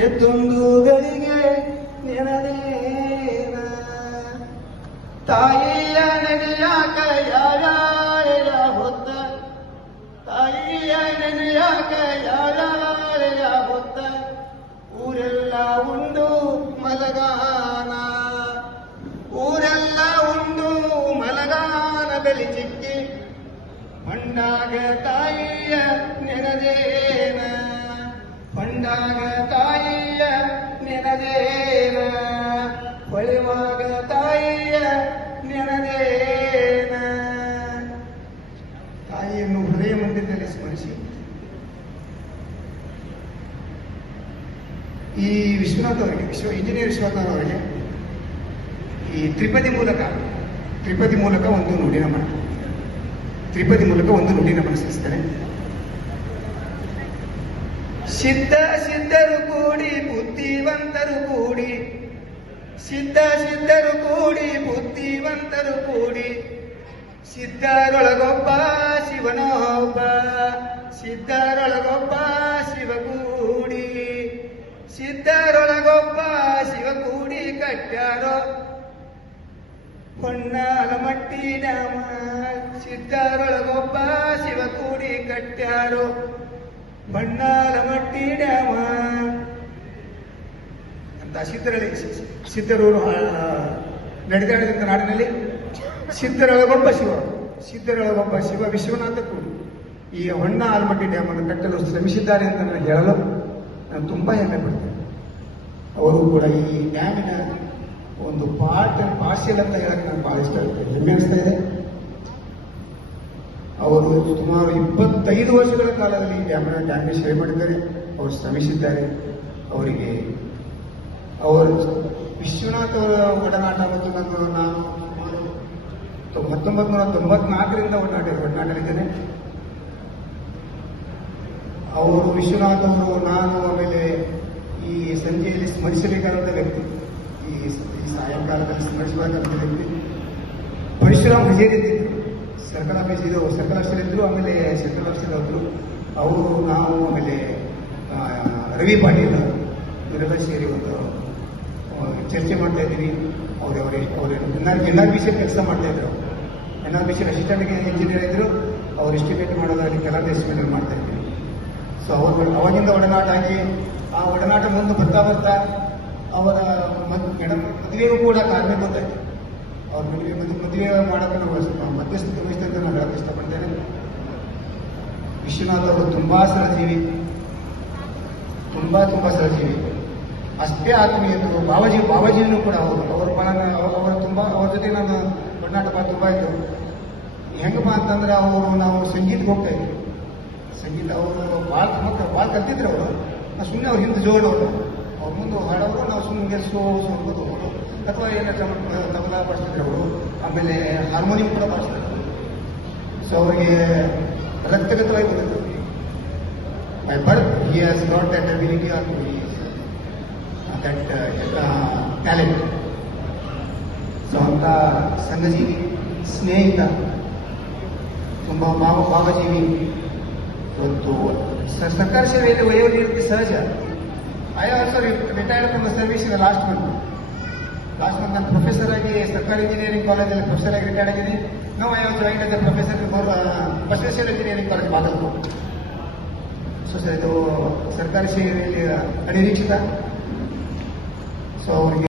ಎದ್ದೊಂದು ಗಳಿಗೆ ನೆನದೇನ ತಾಯಿಯ ನೆನೆಯಾಕ ಯಾರ್ಯಾರ ಹೊತ್ತ ತಾಯಿಯ ನೆನೆಯಾಕ ಯಾರ್ಯಾರ ಹೊತ್ತ ಊರೆಲ್ಲ ಉಂಡು ಮಲಗಾನ ಊರೆಲ್ಲ ಉಂಡು ಮಲಗಾನ ಬೆಲಿ ಚಿಕ್ಕಿ ಮಂಡಾಗ ತಾಯಿಯ ನೆನದೇನ ಮಂಡಾಗ ತಾಯಿಯ ನೆನದೇನ ಹೊಳೆವಾಗ ತಾಯಿಯ ನೆನದೇನ ತಾಯಿಯನ್ನು ಹೃದಯ ಮಂದಿರದಲ್ಲಿ ಸ್ಮರಿಸಿ ಈ ವಿಶ್ವನಾಥ್ ಅವರಿಗೆ ಇಂಜಿನಿಯರ್ ವಿಶ್ವನಾಥ್ ಅವರಿಗೆ ಈ ತ್ರಿಪದಿ ಮೂಲಕ ಒಂದು ನುಡಿನ ಮಾಡ್ತಾರೆ. ತ್ರಿಪದಿ ಮೂಲಕ ಒಂದು ನುಡಿನ ಮನಸ್ಸಿಸ್ತಾರೆ. ಸಿದ್ಧರು ಕೂಡಿ ಬುದ್ಧಿವಂತರು ಕೂಡಿ ಸಿದ್ಧರು ಕೂಡಿ ಬುದ್ಧಿವಂತರು ಕೂಡಿ ಸಿದ್ಧರೊಳಗೊಬ್ಬ ಶಿವನೊಬ್ಬ ಸಿದ್ಧರೊಳಗೊಬ್ಬ ಶಿವಗೂಡಿ ಸಿದ್ಧರೊಳಗೊಬ್ಬ ಶಿವಗೂಡಿ ಕಟ್ಟ್ಯಾರೋ ಹೊನ್ನಾಲಮಟ್ಟಿ ಡ್ಯಾಮ ಸಿದ್ಧರೊಳಗೊಬ್ಬ ಶಿವಗೂಡಿ ಕಟ್ಟ್ಯಾರೋ ಹೊನ್ನಾಲಮಟ್ಟಿ ಡ್ಯಾಮ ಅಂತ ಸಿದ್ಧರು ನಡೆದಾಡಿದಂಥ ನಾಡಿನಲ್ಲಿ ಸಿದ್ಧರೊಳಗೊಬ್ಬ ಶಿವ ವಿಶ್ವನಾಥ ಕೂಡಿ ಈ ಹೊನ್ನ ಆಲಮಟ್ಟಿ ಡ್ಯಾಮ್ ಅನ್ನು ಕಟ್ಟಲು ಶ್ರಮಿಸಿದ್ದಾರೆ ಅಂತ ನಾನು ಹೇಳಲು ನಾನು ತುಂಬಾ ಹೆಮ್ಮೆ ಪಡ್ತೇನೆ. ಅವರು ಕೂಡ ಈ ಡ್ಯಾಮಿನ ಒಂದು ಪಾರ್ಷಿಯಲ್ ಅಂತ ಹೇಳಕ್ಕೆ ನಾನು ಬಹಳ ಇಷ್ಟ ಆಗುತ್ತೆ, ಹೆಮ್ಮೆ ಅನಿಸ್ತಾ ಇದೆ. ಅವರು ಸುಮಾರು 25 ವರ್ಷಗಳ ಕಾಲದಲ್ಲಿ ಈ ಡ್ಯಾಮ್ಗೆ ಸೇವೆ ಮಾಡಿದ್ದಾರೆ. ಅವರು ಶ್ರಮಿಸಿದ್ದಾರೆ. ಅವರಿಗೆ ಅವರು ವಿಶ್ವನಾಥ್ ಅವರ ಒಡನಾಟ ಮತ್ತು ನಾನು 1994ರಿಂದ ಒಡನಾಟಲಿದ್ದೇನೆ. ಅವರು ವಿಶ್ವನಾಥ್ ಅವರು ನಾನು ಆಮೇಲೆ ಈ ಸಂಜೆಯಲ್ಲಿ ಸ್ಮರಿಸಬೇಕಾದ ವ್ಯಕ್ತಿ, ಈ ಸಾಯಂಕಾಲದಲ್ಲಿ ಸ್ಮರಿಸಬೇಕಾದ ವ್ಯಕ್ತಿ ಪರಶುರಾಮ್ ಹಜೇರಿ ಇದ್ದರು. ಸರ್ಕಲ್ ಆಫೀಸಲ್ಲಿದ್ದರು. ಆಮೇಲೆ ಸೆಂಟ್ರಲ್ ಆಫೀಸಲ್ಲಿ ಹೋದ್ರು. ಅವರು ನಾವು ಆಮೇಲೆ ರವಿ ಪಾಟೀಲ್ ಇವರೆಲ್ಲ ಸೇರಿ ಒಂದು ಚರ್ಚೆ ಮಾಡ್ತಾ ಇದ್ದೀವಿ. ಅವರು NRBC ಕೆಲಸ ಮಾಡ್ತಾ ಇದ್ರು. NRBC ಅಸಿಸ್ಟೆಂಟ್ ಇಂಜಿನಿಯರ್ ಇದ್ರು. ಅವ್ರು ಎಸ್ಟಿಮೇಟ್ ಮಾಡೋದಾಗಲಿ ಕೆಲವು ಎಸ್ಟಿಮೇಟ್ ಮಾಡ್ತಾ ಇದ್ದೀವಿ. ಸೊ ಅವಾಗಿಂದ ಒಡನಾಟ ಆಗಿ ಆ ಒಡನಾಟ ಮುಂದೆ ಬರ್ತಾ ಅವರ ಮದುವೆಗೂ ಕೂಡ ಕಾರಣ ಗೊತ್ತಾಯ್ತು. ಅವ್ರ ಮದುವೆ ಮಾಡೋಕೆ ನಾವು ಮಧ್ಯಸ್ಥಿಕೆ ವಹಿಸ್ತಾ ಅಂತ ನಾನು ಹೇಳಕ್ಕೆ ಇಷ್ಟಪಡ್ತೇನೆ. ವಿಶ್ವನಾಥ್ ಅವರು ತುಂಬಾ ಸರಜೀವಿ, ತುಂಬಾ ಸರಜೀವಿ, ಅಷ್ಟೇ ಆತ್ಮೀಯರು. ಬಾವಾಜಿಯನ್ನು ಕೂಡ ಅವ್ರ ಜೊತೆ ನಾನು ಒಡನಾಟ ತುಂಬಾ ಇತ್ತು. ಹೆಂಗಪ್ಪ ಅಂತಂದ್ರೆ ನಾವು ಸಂಗೀತಕ್ಕೆ ಹೋಗ್ತಾ ಇದ್ವಿ. ಸಂಗೀತ ಅವರು ಭಾಳ ಕಲ್ತಿದ್ರು. ಅವರು ಸುಮ್ಮನೆ ಅವ್ರ ಹಿಂದೆ ಜೋಡೋರು, ಅವ್ರ ಮುಂದೆ ಹಾಡೋರು, ನಾವು ಸುಮ್ಮನೆ ಹೋಗೋದು ಅಥವಾ ಏನಾದ್ರು ತಬಲಾ ಬಾರಿಸ್ತಿದ್ರು ಅವರು. ಆಮೇಲೆ ಹಾರ್ಮೋನಿಯಂ ಕೂಡ ಬಾರಿಸ್ತಿದ್ರು. ಸೊ ಅವರಿಗೆ ರಕ್ತಗತವಾಗಿ ಬಂದಿತ್ತು. By birth he has not that ability or that talent. So ಅಂತ ಸಂಘಜೀವಿ, ಸ್ನೇಹಿತ, ತುಂಬ ಭಾವಜೀವಿ. ಇವತ್ತು ಸರ್ಕಾರಿ ಸೇವೆಯಲ್ಲಿ ವಯೋವೃತ್ತಿ ಸಹಜ. I also retired from service in last month ನಾನು ಪ್ರೊಫೆಸರ್ ಆಗಿ ಸರ್ಕಾರಿ ಇಂಜಿನಿಯರಿಂಗ್ ಕಾಲೇಜಲ್ಲಿ ಪ್ರೊಫೆಸರ್ ಆಗಿ ರಿಟೈರ್ಡ್ ಆಗಿದ್ದೀನಿ. No I also join as a professor Basaveshwara engineering college Bagalkot. So ಇದು ಸರ್ಕಾರಿ ಸೇವೆಯಲ್ಲಿ ಅನಿರೀಕ್ಷಿತ. ಸೊ ಅವರಿಗೆ